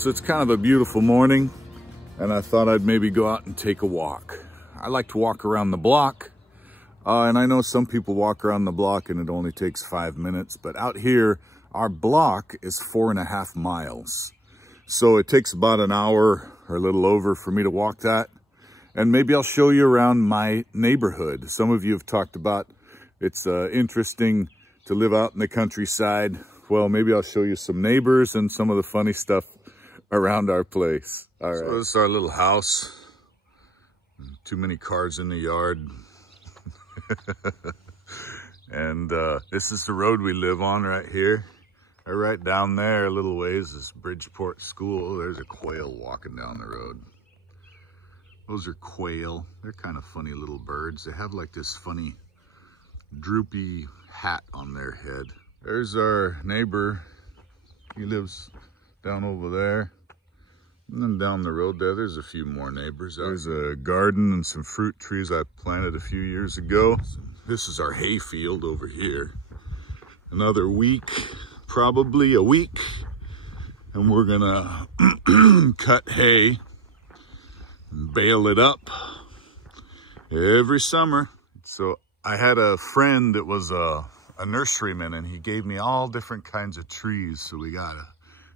So it's kind of a beautiful morning, and I thought I'd maybe go out and take a walk. I like to walk around the block, and I know some people walk around the block and it only takes 5 minutes, but out here, our block is 4.5 miles. So it takes about an hour or a little over for me to walk that. And maybe I'll show you around my neighborhood. Some of you have talked about it's interesting to live out in the countryside. Well, maybe I'll show you some neighbors and some of the funny stuff around our place. All right. So this is our little house. Too many cars in the yard. And this is the road we live on right here. Right down there, a little ways, is Bridgeport School. There's a quail walking down the road. Those are quail. They're kind of funny little birds. They have like this funny droopy hat on their head. There's our neighbor. He lives down over there. And then down the road there's a few more neighbors. There's a garden and some fruit trees I planted a few years ago. This is our hay field over here. Another week, probably a week, and we're gonna cut hay and bale it up every summer. So I had a friend that was a nurseryman, and he gave me all different kinds of trees. So we got a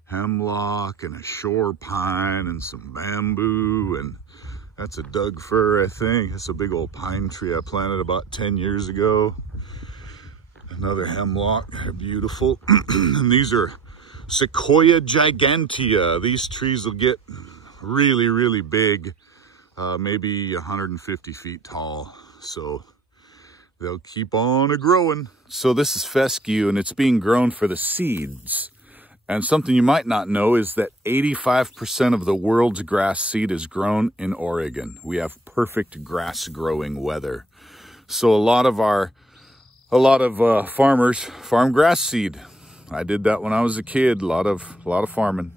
hemlock and a shore pine and some bamboo, and that's a Doug fir, I think. That's a big old pine tree I planted about 10 years ago. Another hemlock, they're beautiful. And these are Sequoia gigantea. These trees will get really, really big, maybe 150 feet tall. So they'll keep on a-growing. So this is fescue, and it's being grown for the seeds. And something you might not know is that 85% of the world's grass seed is grown in Oregon. We have perfect grass growing weather. So a lot of farmers farm grass seed. I did that when I was a kid, a lot of farming.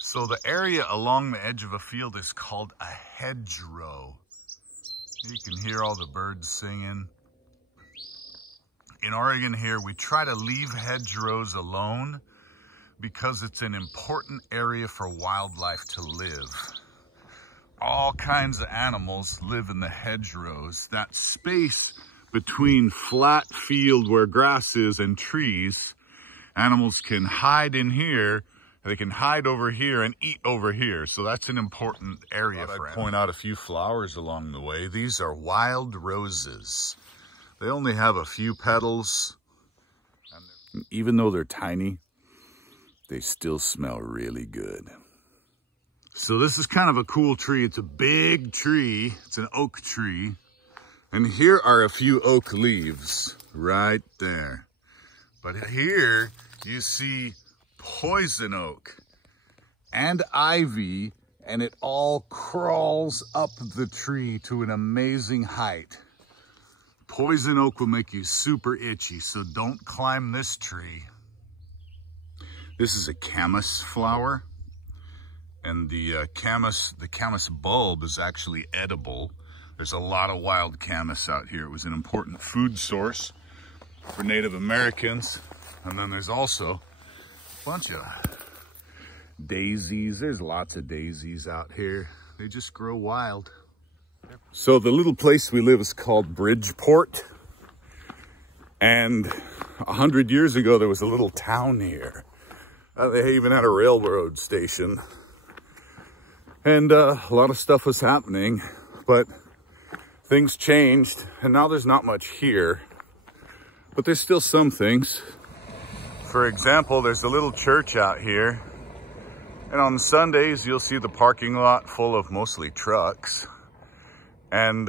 So the area along the edge of a field is called a hedgerow. You can hear all the birds singing. In Oregon here, we try to leave hedgerows alone because it's an important area for wildlife to live. All kinds of animals live in the hedgerows. That space between flat field where grass is and trees, animals can hide in here, they can hide over here and eat over here. So that's an important area for animals. I'd point out a few flowers along the way. These are wild roses. They only have a few petals. Even though they're tiny, they still smell really good. So this is kind of a cool tree. It's a big tree. It's an oak tree. And here are a few oak leaves right there. But here you see poison oak and ivy, and it all crawls up the tree to an amazing height. Poison oak will make you super itchy, so don't climb this tree. This is a camas flower, and the camas bulb is actually edible. There's a lot of wild camas out here. It was an important food source for Native Americans. And then there's also a bunch of daisies. There's lots of daisies out here. They just grow wild. So the little place we live is called Bridgeport. And 100 years ago, there was a little town here. They even had a railroad station. And a lot of stuff was happening, but things changed, and now there's not much here, but there's still some things. For example, there's a little church out here, and on Sundays, you'll see the parking lot full of mostly trucks. And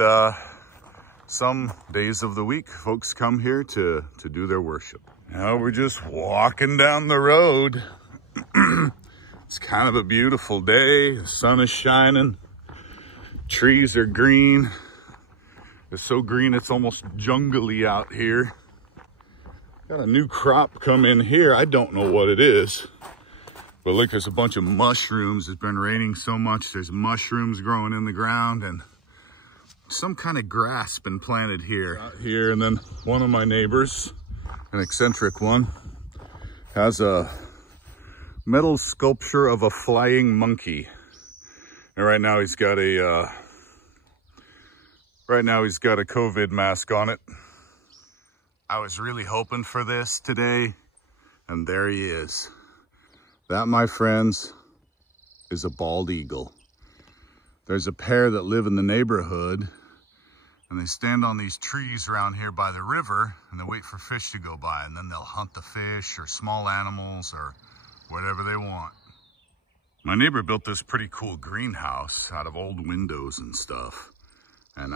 some days of the week, folks come here to do their worship. Now we're just walking down the road. It's kind of a beautiful day. The sun is shining. Trees are green. It's so green, it's almost jungly out here. Got a new crop come in here. I don't know what it is. But look, there's a bunch of mushrooms. It's been raining so much. There's mushrooms growing in the ground, and some kind of grass been planted here. Out here, and then one of my neighbors, an eccentric one, has a Metal sculpture of a flying monkey. And right now he's got a COVID mask on it. I was really hoping for this today, and there he is. That, my friends, is a bald eagle. There's a pair that live in the neighborhood, and they stand on these trees around here by the river, and they wait for fish to go by, and then they'll hunt the fish or small animals or whatever they want. My neighbor built this pretty cool greenhouse out of old windows and stuff, and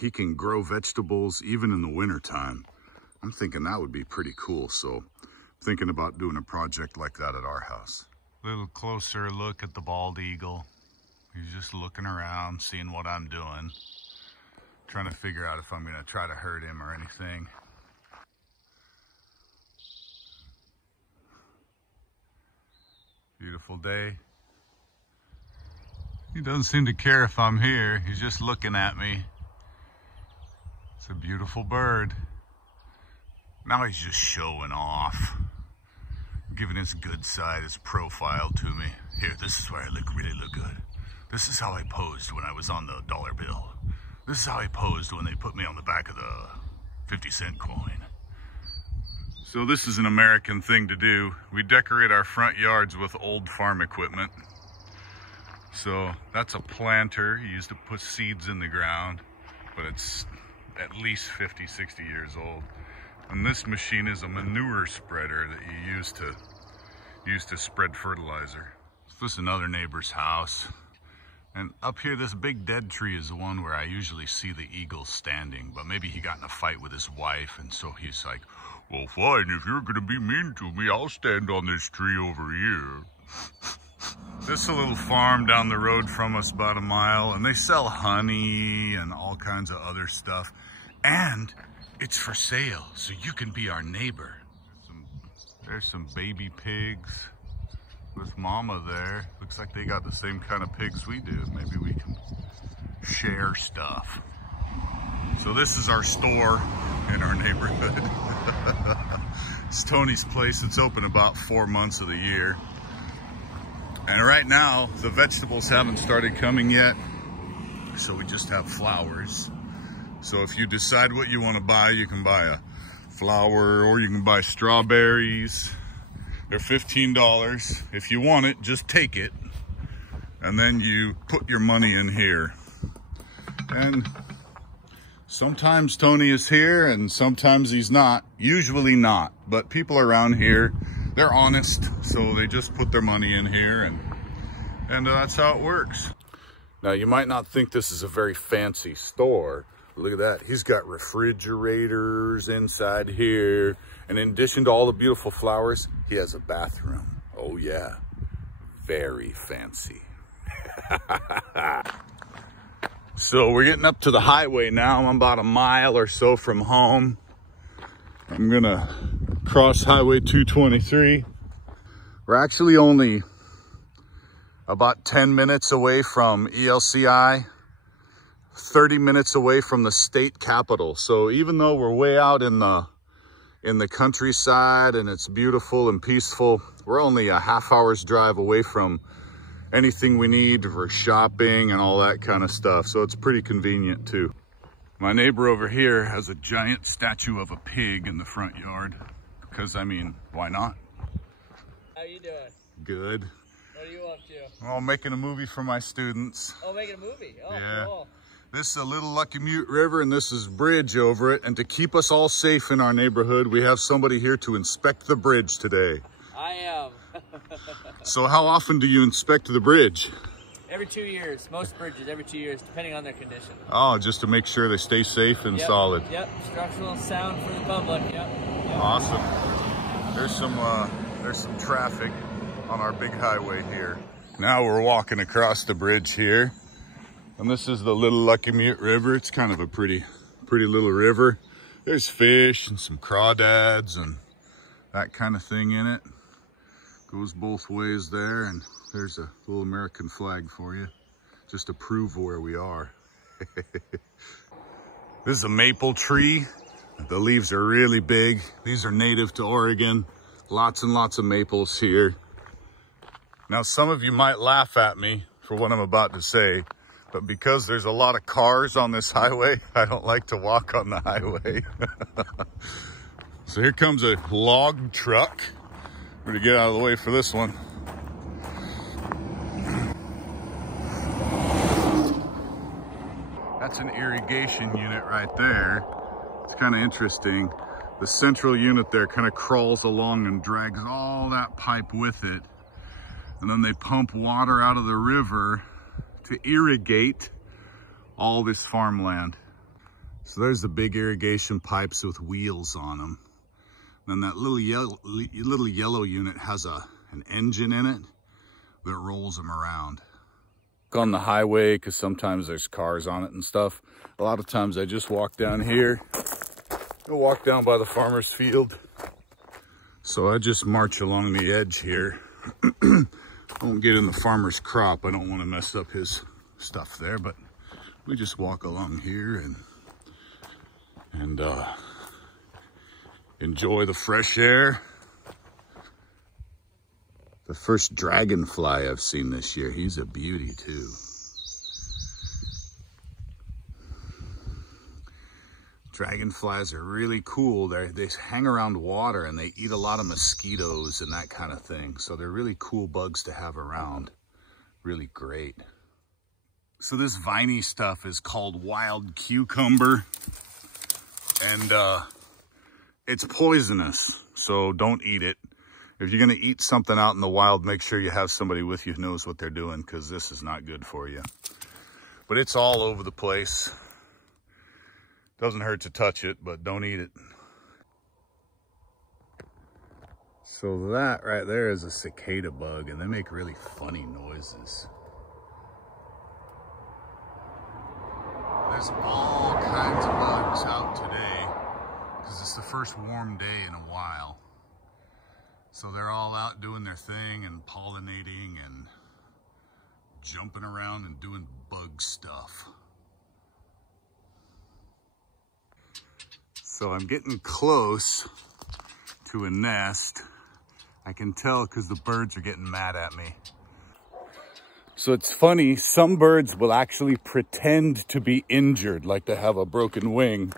he can grow vegetables even in the wintertime. I'm thinking that would be pretty cool, so I'm thinking about doing a project like that at our house. A little closer look at the bald eagle. He's just looking around, seeing what I'm doing, trying to figure out if I'm going to try to hurt him or anything. Beautiful day. He doesn't seem to care if I'm here. He's just looking at me. It's a beautiful bird. Now he's just showing off, giving his good side, his profile to me. Here, this is where I really look good. This is how I posed when I was on the dollar bill. This is how I posed when they put me on the back of the 50-cent coin. So this is an American thing to do. We decorate our front yards with old farm equipment. So that's a planter. You used to put seeds in the ground, but it's at least 50, 60 years old. And this machine is a manure spreader that you use to spread fertilizer. So this is another neighbor's house. And up here, this big dead tree is the one where I usually see the eagle standing, but maybe he got in a fight with his wife, and so he's like, well, fine, if you're gonna be mean to me, I'll stand on this tree over here. This is a little farm down the road from us, about a mile, and they sell honey and all kinds of other stuff. And it's for sale, so you can be our neighbor. There's some baby pigs with mama there. Looks like they got the same kind of pigs we do. Maybe we can share stuff. So this is our store in our neighborhood. It's Tony's place. It's open about 4 months of the year. And right now, the vegetables haven't started coming yet, so we just have flowers. So if you decide what you want to buy, you can buy a flower or you can buy strawberries. They're $15. If you want it, just take it. And then you put your money in here. And sometimes Tony is here and sometimes he's not. Usually not. But people around here, they're honest. So they just put their money in here and that's how it works. Now you might not think this is a very fancy store. Look at that. He's got refrigerators inside here. And in addition to all the beautiful flowers, he has a bathroom. Oh yeah, very fancy. So we're getting up to the highway now. I'm about a mile or so from home. I'm gonna cross Highway 223. We're actually only about 10 minutes away from ELCI. 30 minutes away from the state capitol. So even though we're way out in the countryside and it's beautiful and peaceful, we're only a half-hour's drive away from anything we need for shopping and all that kind of stuff. So it's pretty convenient too. My neighbor over here has a giant statue of a pig in the front yard. Because, I mean, why not? How you doing? Good. What are you up to? Well, I'm making a movie for my students. Oh, making a movie? Oh, yeah. Cool. This is a Little Lucky Mute River, and this is bridge over it. And to keep us all safe in our neighborhood, we have somebody here to inspect the bridge today. I am. So how often do you inspect the bridge? Every 2 years. Most bridges, every 2 years, depending on their condition. Oh, just to make sure they stay safe and solid. Yep, structural sound for the public, yep. Awesome. There's some traffic on our big highway here. Now we're walking across the bridge here. And this is the Little Lucky Mute River. It's kind of a pretty little river. There's fish and some crawdads and that kind of thing in it. Goes both ways there, and there's a little American flag for you, just to prove where we are. This is a maple tree. The leaves are really big. These are native to Oregon. Lots and lots of maples here. Now, some of you might laugh at me for what I'm about to say, but because there's a lot of cars on this highway, I don't like to walk on the highway. So here comes a log truck. We're gonna get out of the way for this one. That's an irrigation unit right there. It's kind of interesting. The central unit there kind of crawls along and drags all that pipe with it. And then they pump water out of the river to irrigate all this farmland. So there's the big irrigation pipes with wheels on them. Then that little yellow unit has an engine in it that rolls them around. On the highway, because sometimes there's cars on it and stuff. A lot of times I just walk down here. I walk down by the farmer's field. So I just march along the edge here. I won't get in the farmer's crop. I don't want to mess up his stuff there, but we just walk along here and enjoy the fresh air. The first dragonfly I've seen this year. He's a beauty too. Dragonflies are really cool. They hang around water and they eat a lot of mosquitoes and that kind of thing. So they're really cool bugs to have around. Really great. So this viney stuff is called wild cucumber. And it's poisonous, so don't eat it. If you're gonna eat something out in the wild, make sure you have somebody with you who knows what they're doing, because this is not good for you. But it's all over the place. Doesn't hurt to touch it, but don't eat it. So that right there is a cicada bug, and they make really funny noises. There's all kinds of bugs out today, because it's the first warm day in a while. So they're all out doing their thing and pollinating and jumping around and doing bug stuff. So I'm getting close to a nest. I can tell because the birds are getting mad at me. So it's funny, some birds will actually pretend to be injured, like they have a broken wing,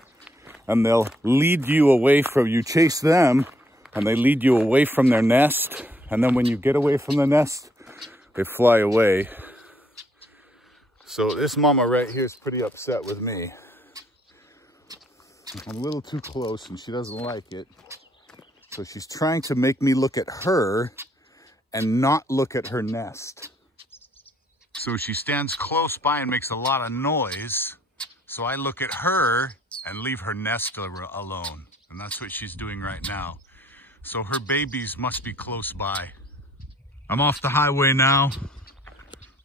and they'll lead you away from, you chase them, and they lead you away from their nest. And then when you get away from the nest, they fly away. So this mama right here is pretty upset with me. I'm a little too close and she doesn't like it. So she's trying to make me look at her and not look at her nest. So she stands close by and makes a lot of noise. So I look at her and leave her nest alone. And that's what she's doing right now. So her babies must be close by. I'm off the highway now,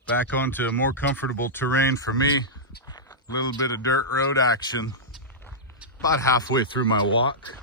back onto more comfortable terrain for me. A little bit of dirt road action. About halfway through my walk.